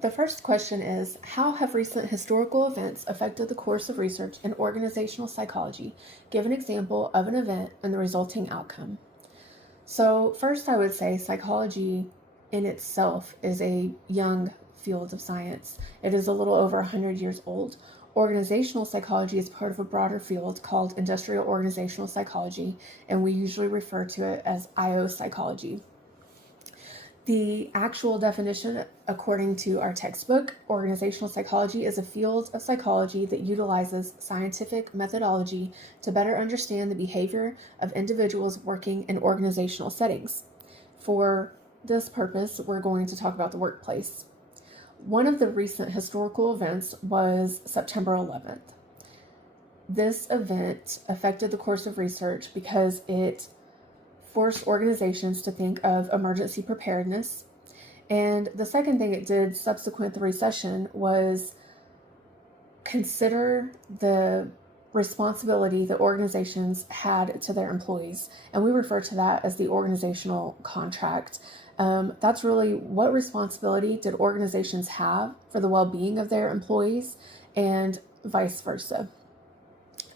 The first question is, how have recent historical events affected the course of research in organizational psychology? Give an example of an event and the resulting outcome. So first I would say psychology in itself is a young field of science. It is a little over 100 years old. Organizational psychology is part of a broader field called industrial organizational psychology, and we usually refer to it as IO psychology. The actual definition, according to our textbook, organizational psychology is a field of psychology that utilizes scientific methodology to better understand the behavior of individuals working in organizational settings. For this purpose, we're going to talk about the workplace. One of the recent historical events was September 11th. This event affected the course of research because it forced organizations to think of emergency preparedness. And the second thing it did subsequent to the recession was consider the responsibility that organizations had to their employees. And we refer to that as the organizational contract. That's really what responsibility did organizations have for the well-being of their employees and vice versa.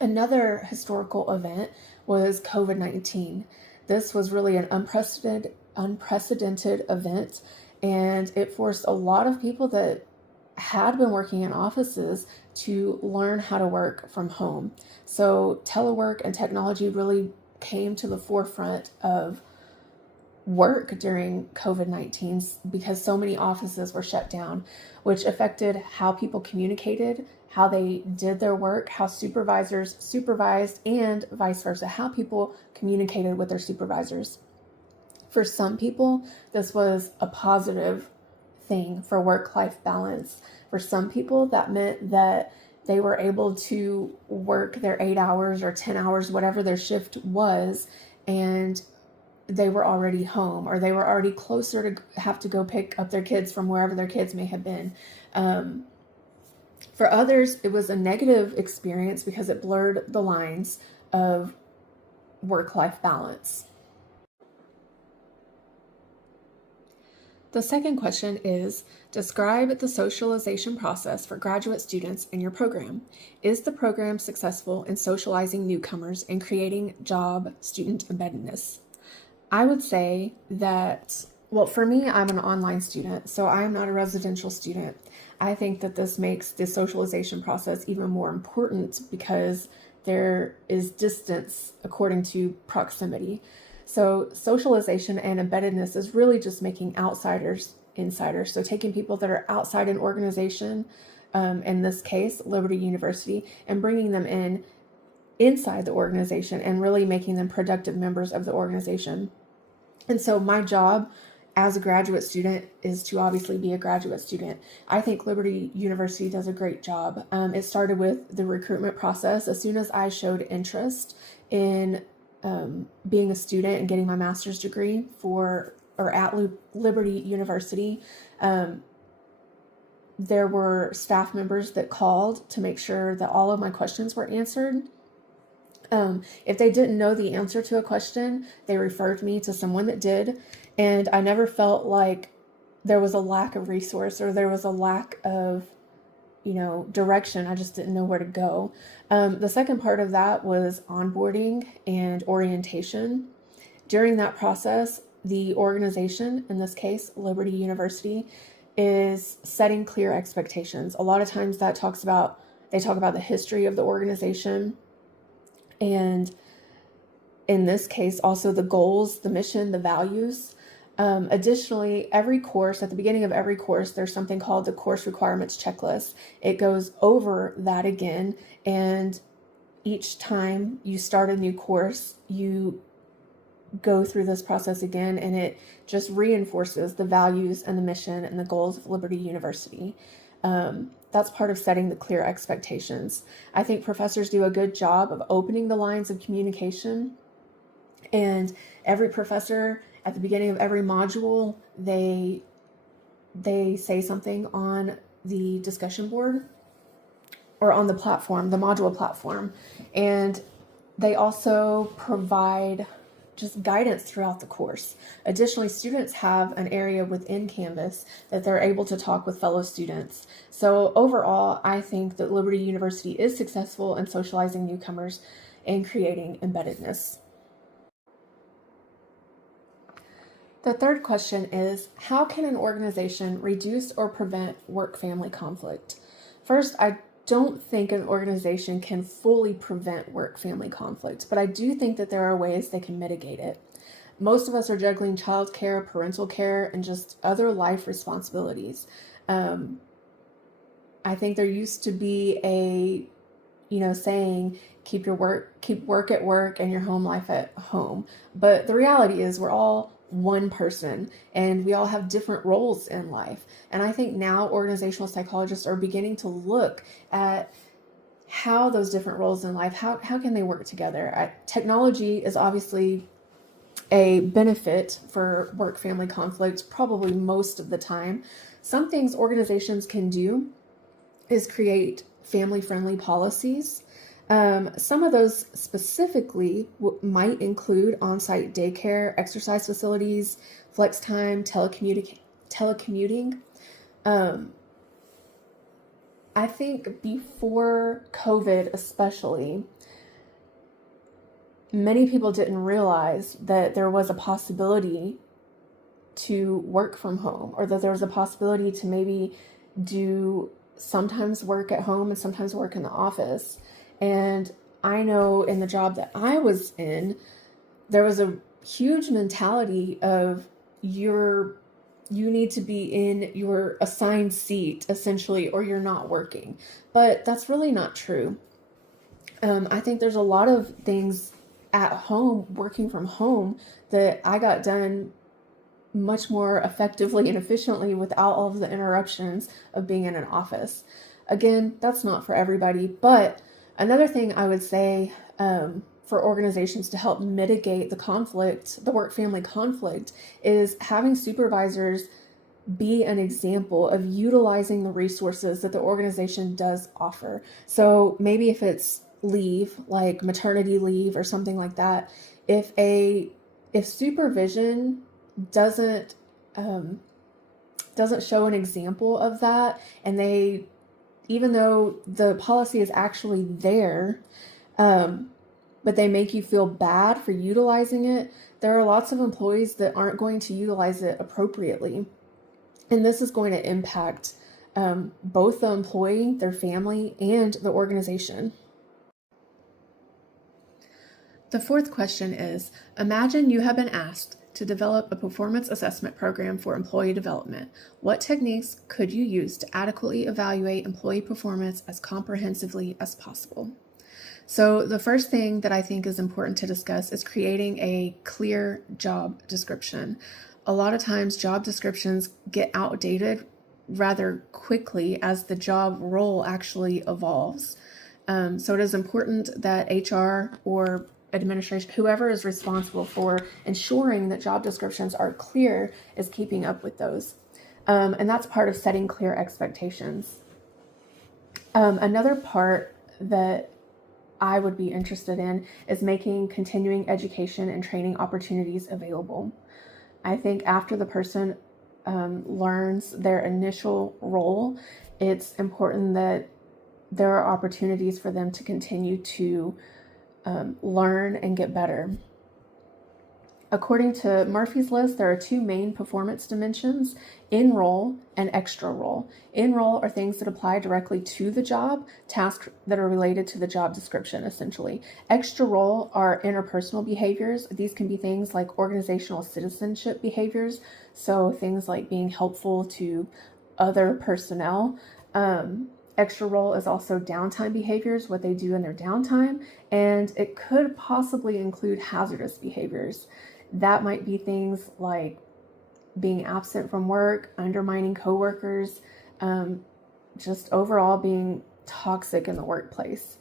Another historical event was COVID-19. This was really an unprecedented event, and it forced a lot of people that had been working in offices to learn how to work from home. So telework and technology really came to the forefront of work during COVID-19 because so many offices were shut down, which affected how people communicated, how they did their work, how supervisors supervised, and vice versa, how people communicated with their supervisors. For some people, this was a positive thing for work-life balance. For some people, that meant that they were able to work their 8 hours or 10 hours, whatever their shift was, and they were already home, or they were already closer to have to go pick up their kids from wherever their kids may have been. For others, it was a negative experience because it blurred the lines of work-life balance. The second question is, describe the socialization process for graduate students in your program. Is the program successful in socializing newcomers and creating job-student embeddedness? I would say that, well, for me, I'm an online student, so I'm not a residential student. I think that this makes the socialization process even more important because there is distance according to proximity. So socialization and embeddedness is really just making outsiders insiders. So taking people that are outside an organization, in this case, Liberty University, and bringing them inside the organization and really making them productive members of the organization. And so my job as a graduate student is to obviously be a graduate student. I think Liberty University does a great job. It started with the recruitment process. As soon as I showed interest in being a student and getting my master's degree at Liberty University, there were staff members that called to make sure that all of my questions were answered. If they didn't know the answer to a question, they referred me to someone that did. And I never felt like there was a lack of resource or there was a lack of, direction. I just didn't know where to go. The second part of that was onboarding and orientation. During that process, the organization, in this case, Liberty University, is setting clear expectations. A lot of times they talk about the history of the organization, and in this case, also the goals, the mission, the values. Additionally, at the beginning of every course, there's something called the course requirements checklist. It goes over that again, and each time you start a new course, you go through this process again, and it just reinforces the values and the mission and the goals of Liberty University. That's part of setting the clear expectations. I think professors do a good job of opening the lines of communication, and every professor at the beginning of every module, they say something on the discussion board or on the platform, the module platform, and they also provide just guidance throughout the course. Additionally, students have an area within Canvas that they're able to talk with fellow students. So overall, I think that Liberty University is successful in socializing newcomers and creating embeddedness. The third question is, how can an organization reduce or prevent work-family conflict? First, I don't think an organization can fully prevent work-family conflict, but I do think that there are ways they can mitigate it. Most of us are juggling childcare, parental care, and just other life responsibilities. I think there used to be a saying, keep work at work and your home life at home. But the reality is we're all one person and we all have different roles in life. And I think now organizational psychologists are beginning to look at how those different roles in life, how can they work together? Technology is obviously a benefit for work-family conflict probably most of the time. Some things organizations can do is create family-friendly policies. Some of those specifically might include on-site daycare, exercise facilities, flex time, telecommuting. I think before COVID especially, many people didn't realize that there was a possibility to work from home, or that there was a possibility to maybe do sometimes work at home and sometimes work in the office. And I know in the job that I was in, there was a huge mentality of you need to be in your assigned seat essentially, or you're not working. But that's really not true. I think there's a lot of things at home, working from home, that I got done much more effectively and efficiently without all of the interruptions of being in an office. Again, that's not for everybody, but another thing I would say for organizations to help mitigate the conflict, the work-family conflict, is having supervisors be an example of utilizing the resources that the organization does offer. So maybe if it's leave, like maternity leave or something like that, if supervision doesn't show an example of that, and even though the policy is actually there, but they make you feel bad for utilizing it, there are lots of employees that aren't going to utilize it appropriately. And this is going to impact both the employee, their family, and the organization. The fourth question is, imagine you have been asked to develop a performance assessment program for employee development. What techniques could you use to adequately evaluate employee performance as comprehensively as possible? So the first thing that I think is important to discuss is creating a clear job description. A lot of times job descriptions get outdated rather quickly as the job role actually evolves. So it is important that HR or administration, whoever is responsible for ensuring that job descriptions are clear, is keeping up with those. And that's part of setting clear expectations. Another part that I would be interested in is making continuing education and training opportunities available. I think after the person learns their initial role, it's important that there are opportunities for them to continue to learn and get better. According to Murphy's List, there are two main performance dimensions: in role and extra role. In role are things that apply directly to the job, tasks that are related to the job description, essentially. Extra role are interpersonal behaviors. These can be things like organizational citizenship behaviors, so things like being helpful to other personnel. Extra role is also downtime behaviors, what they do in their downtime, and it could possibly include hazardous behaviors. That might be things like being absent from work, undermining coworkers, just overall being toxic in the workplace.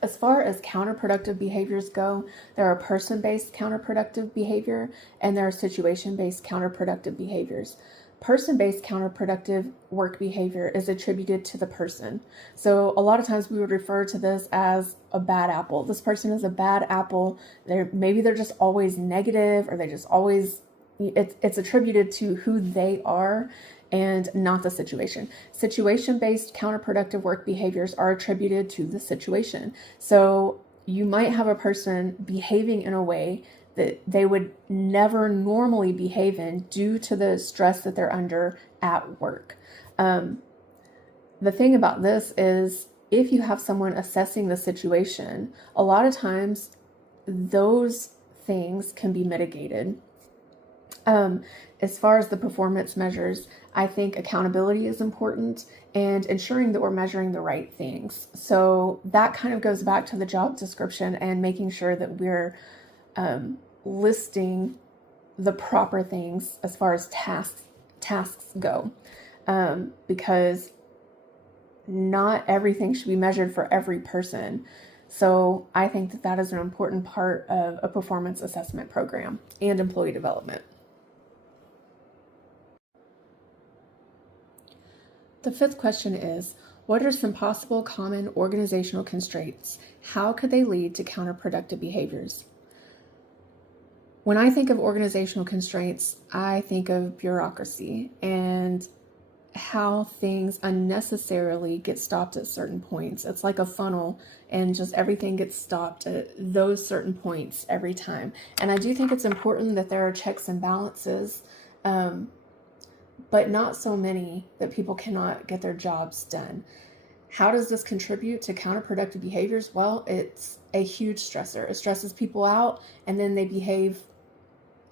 As far as counterproductive behaviors go, there are person-based counterproductive behavior and there are situation-based counterproductive behaviors. Person-based counterproductive work behavior is attributed to the person. So a lot of times we would refer to this as a bad apple. This person is a bad apple. Maybe they're just always negative, or they just always, it's attributed to who they are and not the situation. Situation-based counterproductive work behaviors are attributed to the situation. So you might have a person behaving in a way that they would never normally behave in due to the stress that they're under at work. The thing about this is, if you have someone assessing the situation, a lot of times those things can be mitigated. As far as the performance measures, I think accountability is important and ensuring that we're measuring the right things. So that kind of goes back to the job description and making sure that we're listing the proper things as far as tasks go, because not everything should be measured for every person. So I think that that is an important part of a performance assessment program and employee development. The fifth question is, what are some possible common organizational constraints? How could they lead to counterproductive behaviors? When I think of organizational constraints, I think of bureaucracy and how things unnecessarily get stopped at certain points. It's like a funnel, and just everything gets stopped at those certain points every time. And I do think it's important that there are checks and balances, but not so many that people cannot get their jobs done. How does this contribute to counterproductive behaviors? Well, it's a huge stressor. It stresses people out, and then they behave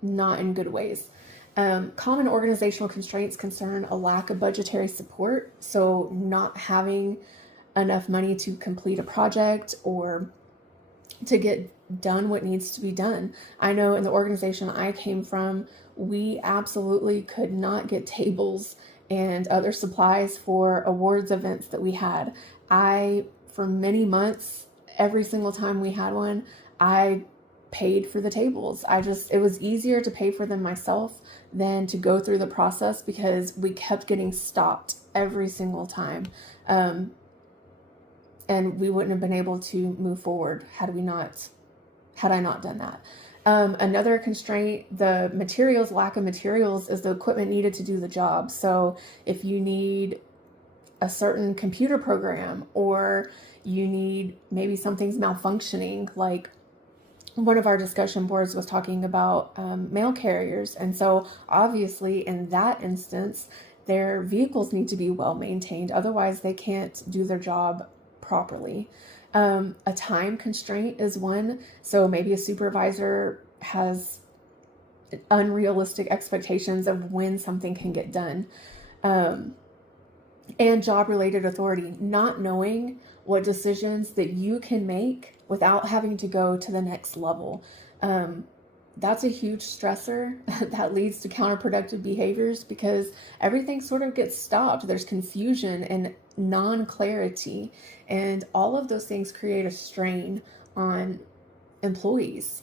not in good ways. Common organizational constraints concern a lack of budgetary support, so not having enough money to complete a project or to get done what needs to be done. I know in the organization I came from, we absolutely could not get tables and other supplies for awards events that we had. For many months, every single time we had one, I paid for the tables. It was easier to pay for them myself than to go through the process, because we kept getting stopped every single time. And we wouldn't have been able to move forward had I not done that. Another constraint, the lack of materials, is the equipment needed to do the job. So if you need a certain computer program, or you need, maybe something's malfunctioning, like one of our discussion boards was talking about mail carriers. And so obviously in that instance, their vehicles need to be well maintained. Otherwise they can't do their job properly. A time constraint is one. So maybe a supervisor has unrealistic expectations of when something can get done. And job-related authority, not knowing what decisions that you can make without having to go to the next level. That's a huge stressor that leads to counterproductive behaviors, because everything sort of gets stopped. There's confusion and non-clarity, and all of those things create a strain on employees.